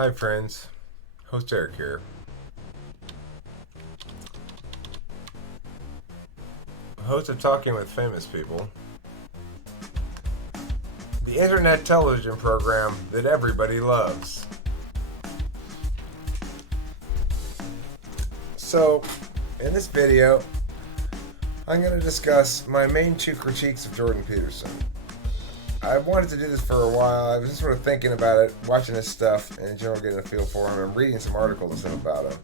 Hi friends, host Eric here. Host of Talking with Famous People, the internet television program that everybody loves. So, in this video, I'm going to discuss my main two critiques of Jordan Peterson. I wanted to do this for a while. I was just sort of thinking about it, watching his stuff, and in general getting a feel for him, and reading some articles and stuff about him.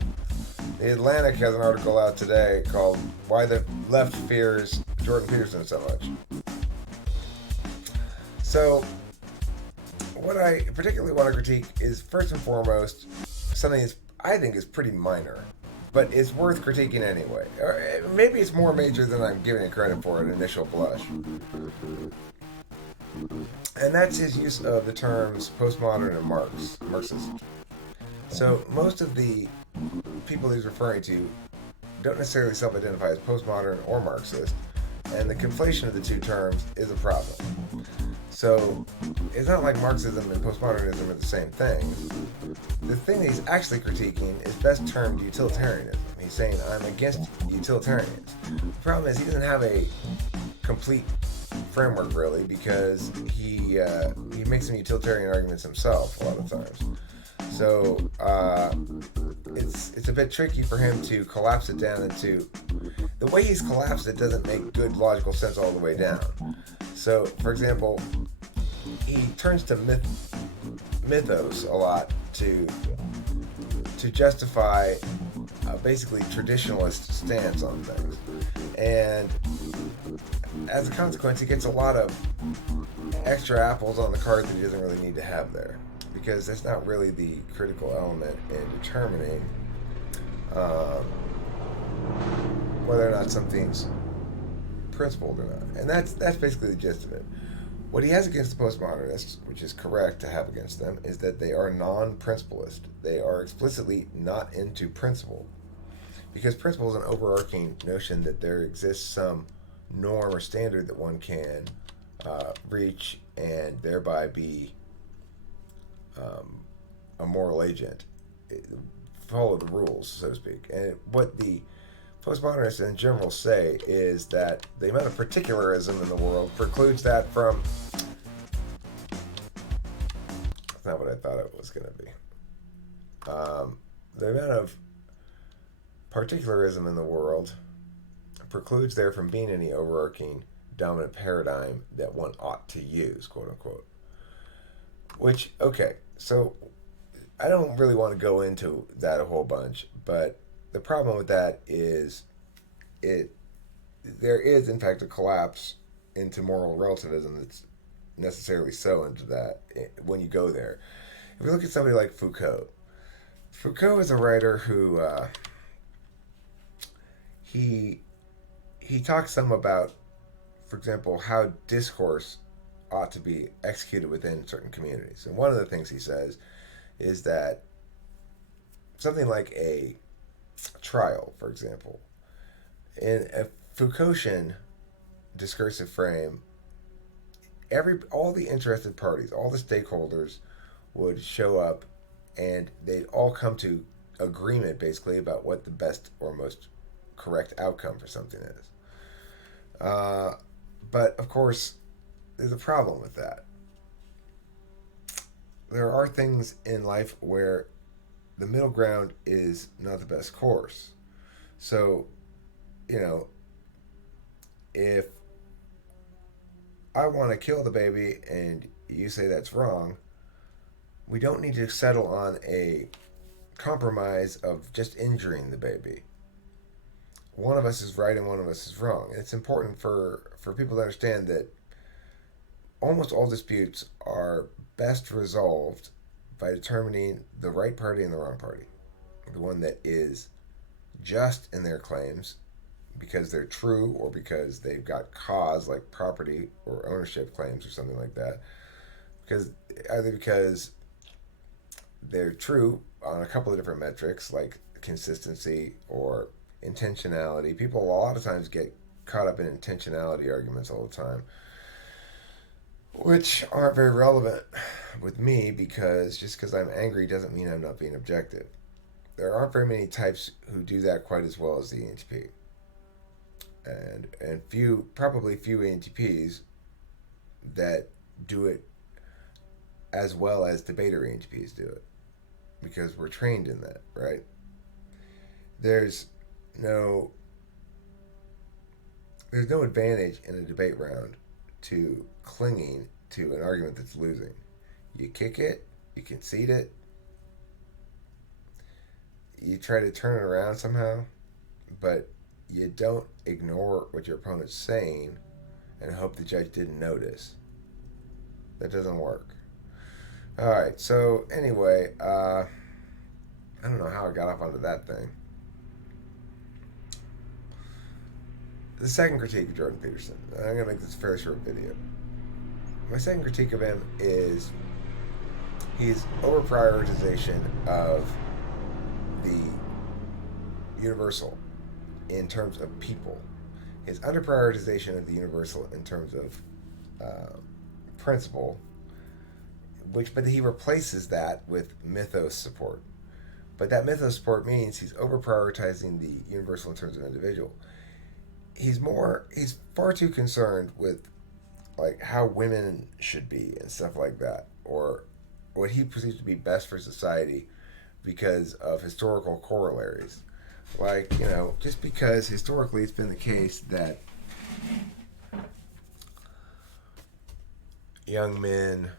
The Atlantic has an article out today called "Why the Left Fears Jordan Peterson So Much." So, what I particularly want to critique is, first and foremost, something that I think is pretty minor, but it's worth critiquing anyway. Or maybe it's more major than I'm giving it credit for at initial blush. And that's his use of the terms postmodern and Marxist. So most of the people he's referring to don't necessarily self-identify as postmodern or Marxist, and the conflation of the two terms is a problem. So it's not like Marxism and postmodernism are the same thing. The thing that he's actually critiquing is best termed utilitarianism. He's saying, I'm against utilitarians. The problem is he doesn't have a complete framework really, because he makes some utilitarian arguments himself a lot of times. So it's a bit tricky for him to collapse it down into the way he's collapsed it doesn't make good logical sense all the way down. So, for example, he turns to mythos a lot to justify basically traditionalist stance on things, and as a consequence, he gets a lot of extra apples on the card that he doesn't really need to have there, because that's not really the critical element in determining whether or not something's principled or not. And that's basically the gist of it. What he has against the postmodernists, which is correct to have against them, is that they are non-principlist. They are explicitly not into principle, because principle is an overarching notion that there exists some norm or standard that one can reach and thereby be a moral agent, follow the rules, so to speak. And what the postmodernists in general say is that the amount of particularism in the world precludes that from. That's not what I thought it was going to be. The amount of particularism in the world precludes there from being any overarching dominant paradigm that one ought to use, quote unquote. Which, okay, so I don't really want to go into that a whole bunch, but the problem with that is there is in fact a collapse into moral relativism that's necessarily so into that when you go there. If we look at somebody like Foucault is a writer who he talks some about, for example, how discourse ought to be executed within certain communities. And one of the things he says is that something like a trial, for example, in a Foucaultian discursive frame, all the interested parties, all the stakeholders would show up, and they'd all come to agreement basically about what the best or most correct outcome for something is. But of course, there's a problem with that. There are things in life where the middle ground is not the best course. So, if I want to kill the baby and you say that's wrong, we don't need to settle on a compromise of just injuring the baby. One of us is right and one of us is wrong. And it's important for people to understand that almost all disputes are best resolved by determining the right party and the wrong party. The one that is just in their claims because they're true or because they've got cause, like property or ownership claims or something like that. Either because they're true on a couple of different metrics like consistency or intentionality. People a lot of times get caught up in intentionality arguments all the time. which aren't very relevant with me because just because I'm angry doesn't mean I'm not being objective. There aren't very many types who do that quite as well as the ENTP, and probably few ENTPs that do it as well as debater ENTPs do it because we're trained in that, right? There's no there's no advantage in a debate round to clinging to an argument that's losing. You kick it, you concede it, you try to turn it around somehow, but you don't ignore what your opponent's saying and hope the judge didn't notice. That doesn't work. All right, so anyway, I don't know how I got off onto that thing. The second critique of Jordan Peterson. I'm going to make this a fairly short video. My second critique of him is his over prioritization of the universal in terms of people, his under prioritization of the universal in terms of principle, but he replaces that with mythos support. But that mythos support means he's over prioritizing the universal in terms of individual. He's far too concerned with like how women should be and stuff like that, or what he perceives to be best for society because of historical corollaries. Like, just because historically it's been the case that young men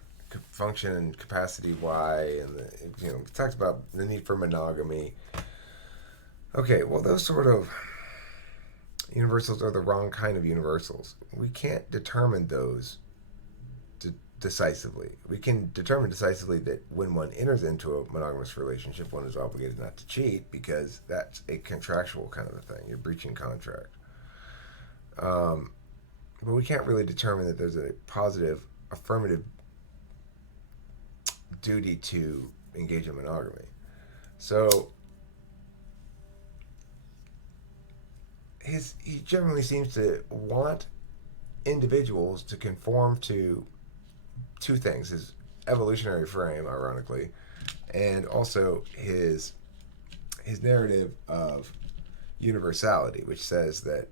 function in capacity Y, and he talks about the need for monogamy. Okay, well, those sort of universals are the wrong kind of universals. We can't determine those decisively. We can determine decisively that when one enters into a monogamous relationship, one is obligated not to cheat because that's a contractual kind of a thing. You're breaching contract. But we can't really determine that there's a positive, affirmative duty to engage in monogamy. So he generally seems to want individuals to conform to two things: his evolutionary frame, ironically, and also his narrative of universality, which says that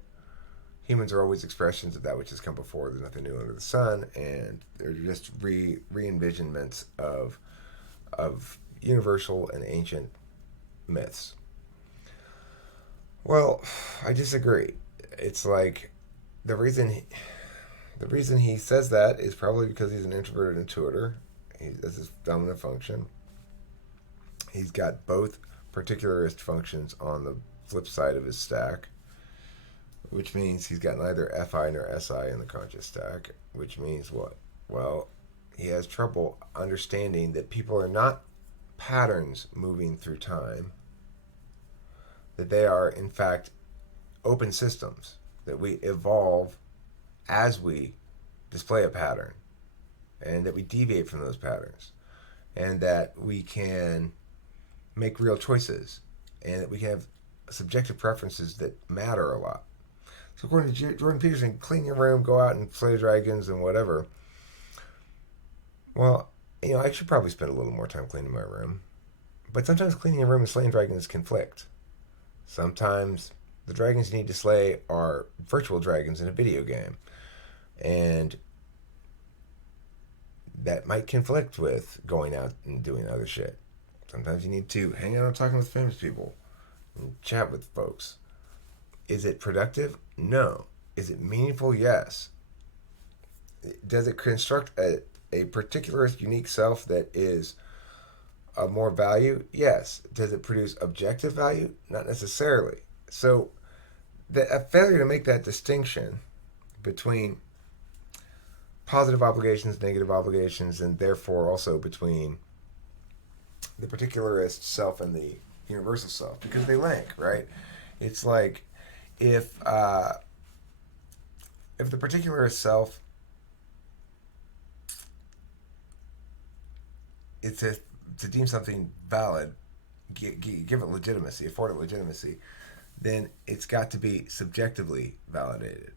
humans are always expressions of that which has come before. There's nothing new under the sun, and they're just re-envisionments of universal and ancient myths. Well, I disagree. It's like the reason he says that is probably because he's an introverted intuitor. That's his dominant function. He's got both particularist functions on the flip side of his stack, which means he's got neither FI nor SI in the conscious stack, which means what? Well, he has trouble understanding that people are not patterns moving through time, that they are, in fact, open systems, that we evolve as we display a pattern, and that we deviate from those patterns, and that we can make real choices, and that we can have subjective preferences that matter a lot. So according to Jordan Peterson, clean your room, go out and slay dragons and whatever. Well, I should probably spend a little more time cleaning my room. But sometimes cleaning your room and slaying dragons conflict. Sometimes the dragons you need to slay are virtual dragons in a video game. And that might conflict with going out and doing other shit. Sometimes you need to hang out and talking with famous people and chat with folks. Is it productive? No. Is it meaningful? Yes. Does it construct a particularist, unique self that is of more value? Yes. Does it produce objective value? Not necessarily. So a failure to make that distinction between positive obligations, negative obligations, and therefore also between the particularist self and the universal self, because they link, right? It's like if the particularist self is to deem something valid, give it legitimacy, afford it legitimacy, then it's got to be subjectively validated.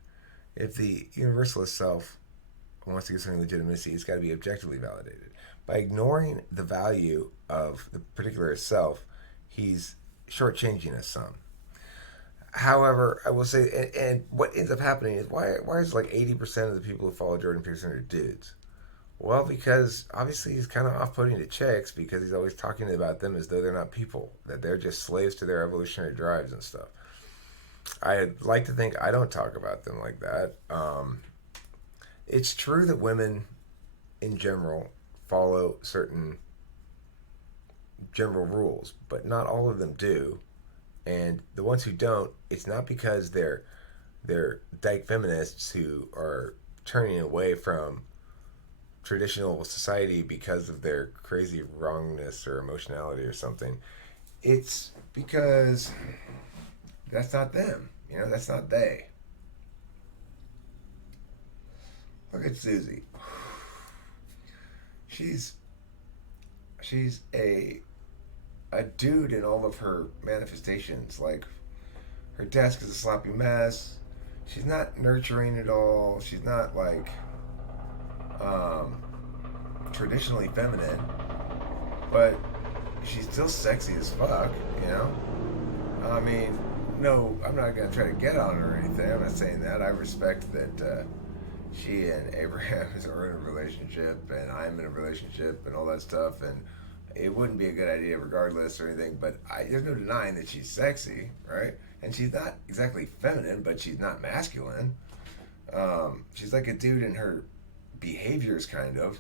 If the universalist self wants to get something legitimacy, it's got to be objectively validated. By ignoring the value of the particular itself, he's shortchanging us some. However, I will say, and what ends up happening is why is like 80% of the people who follow Jordan Peterson are dudes? Well, because obviously he's kind of off-putting to chicks because he's always talking about them as though they're not people, that they're just slaves to their evolutionary drives and stuff. I like to think I don't talk about them like that. It's true that women in general follow certain general rules, but not all of them do. And the ones who don't, it's not because they're dyke feminists who are turning away from traditional society because of their crazy wrongness or emotionality or something. It's because that's not them. You know, that's not they. Look at Susie. She's a dude in all of her manifestations. Like, her desk is a sloppy mess. She's not nurturing at all. She's not like traditionally feminine, but she's still sexy as fuck, you know? I mean, no, I'm not gonna try to get on her or anything. I'm not saying that. I respect that she and Abraham are in a relationship, and I'm in a relationship, and all that stuff, and it wouldn't be a good idea regardless or anything, but there's no denying that she's sexy, right? And she's not exactly feminine, but she's not masculine. She's like a dude in her behaviors, kind of,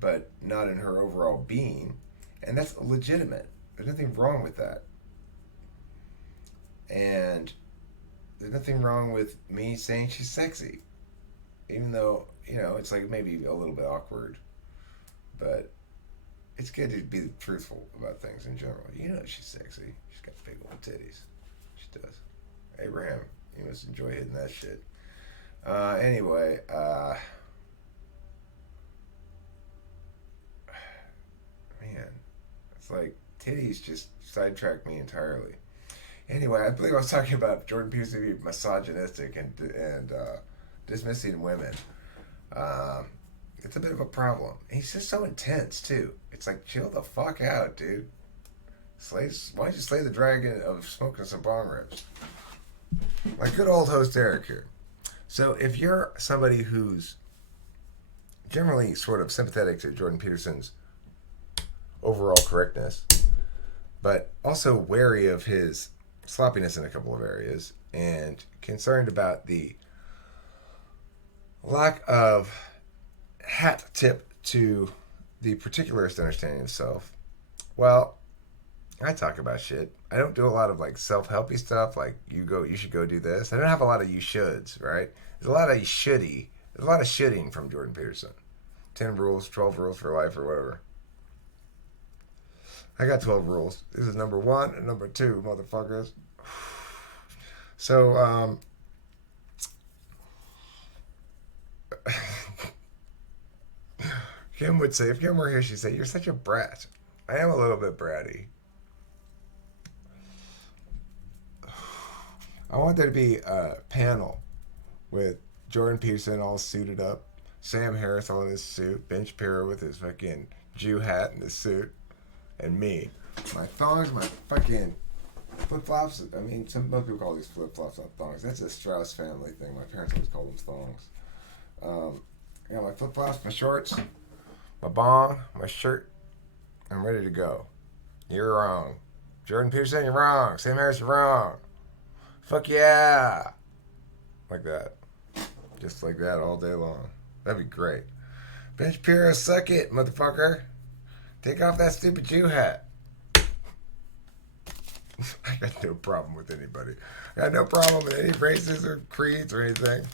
but not in her overall being. And that's legitimate. There's nothing wrong with that. And there's nothing wrong with me saying she's sexy. Even though, you know, it's like maybe a little bit awkward. But it's good to be truthful about things in general. You know she's sexy. She's got big old titties. She does. Abraham, you must enjoy hitting that shit. Anyway, man, it's like titties just sidetracked me entirely. Anyway, I believe I was talking about Jordan Peterson being misogynistic and dismissing women. It's a bit of a problem. He's just so intense too. It's like, chill the fuck out, dude. Why don't you slay the dragon of smoking some bong rips? Like good old host Eric here. So if you're somebody who's generally sort of sympathetic to Jordan Peterson's overall correctness, but also wary of his sloppiness in a couple of areas and concerned about the lack of hat tip to the particularist understanding of self, well, I talk about shit. I don't do a lot of like self-helpy stuff like you should go do this. I don't have a lot of you shoulds, right? There's a lot of there's a lot of shitting from Jordan Peterson. 10 rules, 12 rules for life or whatever. I got 12 rules. This is number 1 and number 2, motherfuckers. So, Kim would say, if Kim were here, she'd say, you're such a brat. I am a little bit bratty. I want there to be a panel with Jordan Peterson all suited up, Sam Harris all in his suit, Ben Shapiro with his fucking Jew hat and his suit, and me. My thongs, my fucking flip-flops. I mean, most people call these flip-flops not thongs. That's a Strauss family thing. My parents always called them thongs. I got my flip-flops, my shorts, my bong, my shirt. I'm ready to go. You're wrong. Jordan Peterson, you're wrong. Sam Harris, you're wrong. Fuck yeah. Like that. Just like that all day long. That'd be great. Ben Shapiro, suck it, motherfucker. Take off that stupid Jew hat. I got no problem with anybody. I got no problem with any races or creeds or anything.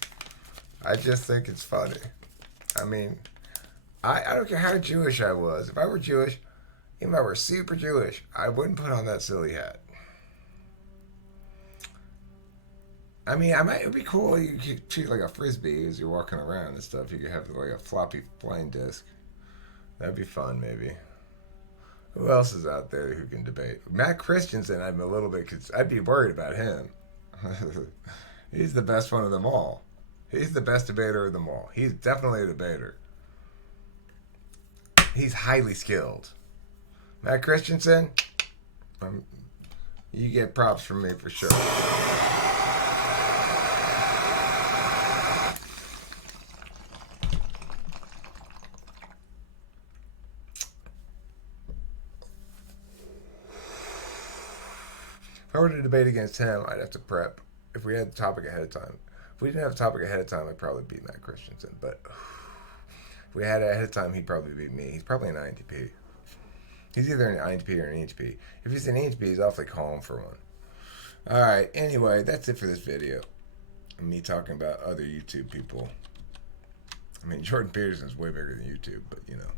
I just think it's funny. I mean, I don't care how Jewish I was. If I were Jewish, even if I were super Jewish, I wouldn't put on that silly hat. I mean, it would be cool. You could treat it like a frisbee as you're walking around and stuff. You could have like a floppy flying disc. That'd be fun, maybe. Who else is out there who can debate? Matt Christensen, I'm a little bit, I'd be worried about him. He's the best one of them all. He's the best debater of them all. He's definitely a debater. He's highly skilled. Matt Christensen, you get props from me for sure. If I were to debate against him, I'd have to prep. If we had the topic ahead of time. If we didn't have the topic ahead of time, I'd probably beat Matt Christensen. But if we had it ahead of time, he'd probably beat me. He's probably an INTP. He's either an INTP or an ENTP. If he's an ENTP, he's awfully calm for one. Alright, anyway, that's it for this video. Me talking about other YouTube people. I mean, Jordan Peterson is way bigger than YouTube, but you know.